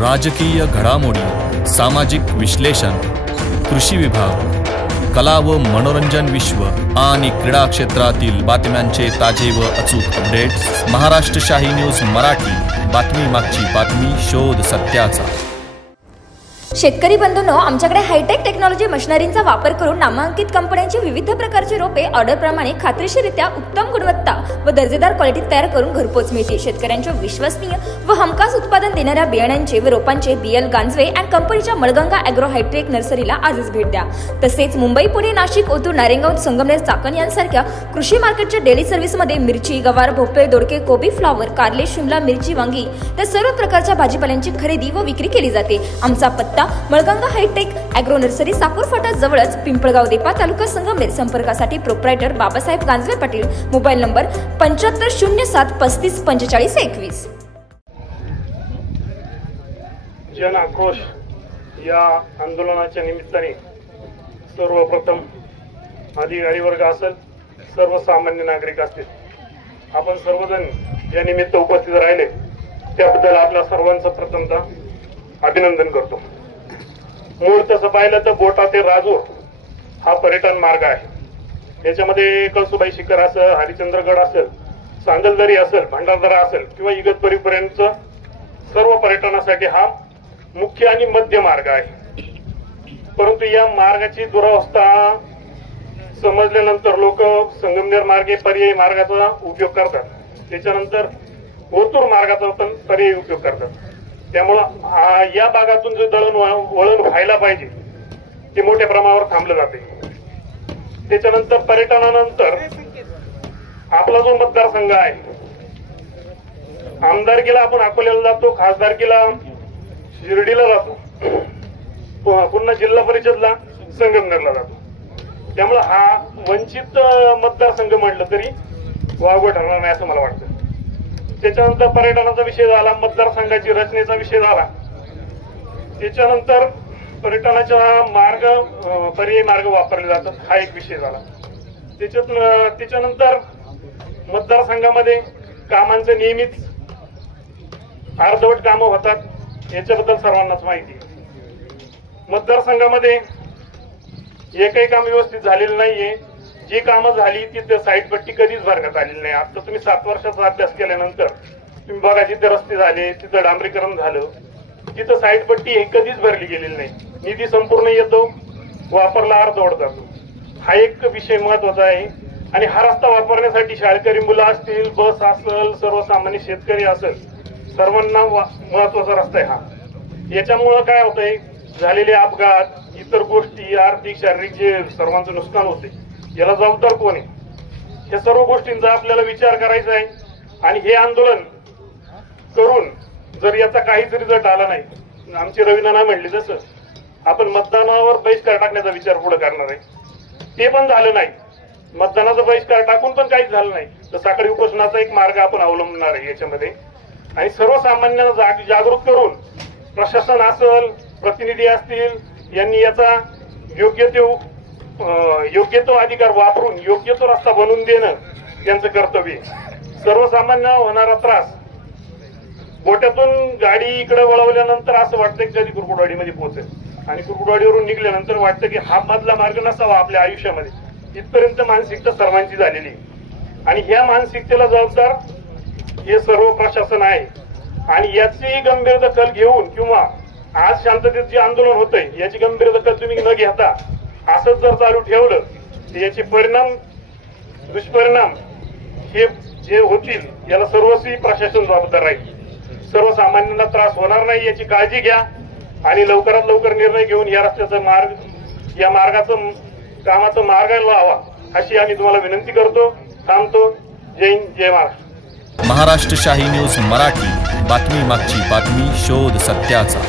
राजकीय घडामोडी, सामाजिक विश्लेषण, कृषी विभाग, कला व मनोरंजन विश्व आणि क्रीडा क्षेत्रातील बातम्यांचे ताजे व अचूक अपडेट्स महाराष्ट्र शाही न्यूज मराठी। बातमी मागची बातमी, शोध सत्याचा। शेतकरी बंधूंनो, आमच्याकडे हायटेक टेक्नॉलॉजी मशिनरींचा वापर करून नामांकित कंपन्यांची विविध प्रकारची रोपे ऑर्डरप्रमाणे खात्रीशीररित्या उत्तम गुणवत्ता व दर्जेदार क्वालिटीत तयार करून घरपोच मिळते। शेतकऱ्यांच्या विश्वसनीय व हमखास उत्पादन देणाऱ्या बियाण्यांचे व रोपांचे BL गांजवे अँड कंपनीच्या मळगंगा ॲग्रो हायटेक नर्सरीला आजच भेट द्या। तसेच मुंबई, पुणे, नाशिक, ओतूर, नारेगाव, संगमनेर, चाकण यांसारख्या कृषी मार्केटच्या डेली सर्व्हिसमध्ये मिरची, गवार, भोपळे, दोडके, कोबी, फ्लॉवर, कारले, शिमला मिरची, वांगी त्या सर्व प्रकारच्या भाजीपाल्यांची खरेदी व विक्री केली जाते। आमचा पत्ता Malganga hi tech agro nursery, Sakur फाटा जवळच, पिंपळगाव देपा, तालुका संगमनेर। संपर्कासाठी proprietor Babasaheb Ganjave Patil, mobile number 7507354521। जन आक्रोश या आंदोलनाच्या निमित्ताने सर्वप्रथम अधिकारी वर्ग असेल, सर्वसामान्य नागरिक असतील, आपण सर्वजण या निमित्त उपस्थित राहिले त्याबद्दल आपल्या सर्वांचं प्रथमतः अभिनंदन करतो। मूळ तसं पाहिलं तर बोटा ते राजूर हा पर्यटन मार्ग आहे। याच्यामध्ये कळसुबाई शिखर असेल, हरिश्चंद्रगड असेल, सांगलदरी असेल, भंडारदरा असेल किंवा इगतपुरीपर्यंत सर्व पर्यटनासाठी हा मुख्य आणि मध्य मार्ग आहे। परंतु या मार्गाची दुरावस्था समजल्यानंतर लोक संगमनेर मार्गे पर्यायी मार्गाचा उपयोग करतात, त्याच्यानंतर ओतूर मार्गाचा पण पर्यायी उपयोग करतात। त्यामुळे या भागातून जे वळण व्हायला पाहिजे ते मोठ्या प्रमाणावर थांबलं जाते। त्याच्यानंतर पर्यटनानंतर आपला जो मतदारसंघ आहे, आमदारकीला आपण अकोल्याला जातो, खासदारकीला शिर्डीला जातो, पुन्हा जिल्हा परिषदला संगमनेरला जातो। त्यामुळे हा वंचित मतदारसंघ म्हटलं तरी वावगं ठरणार नाही असं मला वाटतं। त्याच्यानंतर पर्यटनाचा विषय झाला, मतदारसंघाची रचनेचा विषय झाला, त्याच्यानंतर पर्यटनाचा मार्ग पर्यायी मार्ग वापरले जातात हा एक विषय झाला। त्याच्यानंतर मतदारसंघामध्ये कामांचे नेहमीच अर्धवट कामं होतात, याच्याबद्दल सर्वांनाच माहिती आहे। मतदारसंघामध्ये एकही काम व्यवस्थित झालेलं नाहीये। जी कामं झाली तिथे साईड पट्टी कधीच भरण्यात आलेली नाही। आता तुम्ही 7 वर्षाचा अभ्यास केल्यानंतर तुम्ही बघा, जिथे रस्ते झाले, तिथं डांबरीकरण झालं, तिथं साईड पट्टी हे कधीच भरली गेलेली नाही। निधी संपूर्ण येतो, वापरला अर्धवट जातो, हा एक विषय महत्वाचा आहे। आणि हा रस्ता वापरण्यासाठी शाळकरी मुलं असतील, बस असेल, सर्वसामान्य शेतकरी असेल, सर्वांना महत्वाचा रस्ता आहे हा। याच्यामुळं काय होतंय, झालेले अपघात, इतर गोष्टी, आर्थिक शारीरिक जे सर्वांचं नुकसान होते, याला जबाबदार कोण आहे, या सर्व गोष्टींचा आपल्याला विचार करायचा आहे। आणि हे आंदोलन करून जर याचा काहीच रिझल्ट आला नाही, आमची रवीना म्हणली तसं आपण मतदानावर बहिष्कार टाकण्याचा विचार पुढे करणार आहे, ते पण झालं नाही, मतदानाचा बहिष्कार टाकून पण काहीच झालं नाही, तर साखळी उपोषणाचा एक मार्ग आपण अवलंबणार आहे याच्यामध्ये। आणि सर्वसामान्यांना जागृत करून प्रशासन असेल, प्रतिनिधी असतील, यांनी याचा योग्य तो अधिकार वापरून योग्य तो रस्ता बनवून देणं त्यांचं कर्तव्य आहे। सर्वसामान्य होणारा त्रास, गोट्यातून गाडी इकडे वळवल्यानंतर असं वाटतं की कधी कुरकुटवाडीमध्ये पोहोचेल, आणि कुरकुटवाडीवरून निघल्यानंतर वाटतं की हा मधला मार्ग नसावा आपल्या आयुष्यामध्ये, इथपर्यंत मानसिकता सर्वांची झालेली आहे। आणि ह्या मानसिकतेला जबाबदार हे सर्व प्रशासन आहे। आणि याची गंभीर दखल घेऊन किंवा आज शांततेत जे आंदोलन होतंय याची गंभीर दखल तुम्ही न घेता असंच जर चालू ठेवलं तर याचे दुष्परिणाम हे जे होतील याला सर्वस्वी प्रशासन जबाबदार राहील। सर्वसामान्यांना त्रास होणार नाही याची काळजी घ्या आणि लवकरात लवकर निर्णय घेऊन या रस्त्याचा या मार्गाचं कामाचा मार्ग लावा अशी आम्ही तुम्हाला विनंती करतो। थांबतो। जय हिंद, जय महाराष्ट्र। महाराष्ट्र शाही न्यूज मराठी, बातमी मागची बातमी, शोध सत्याचा।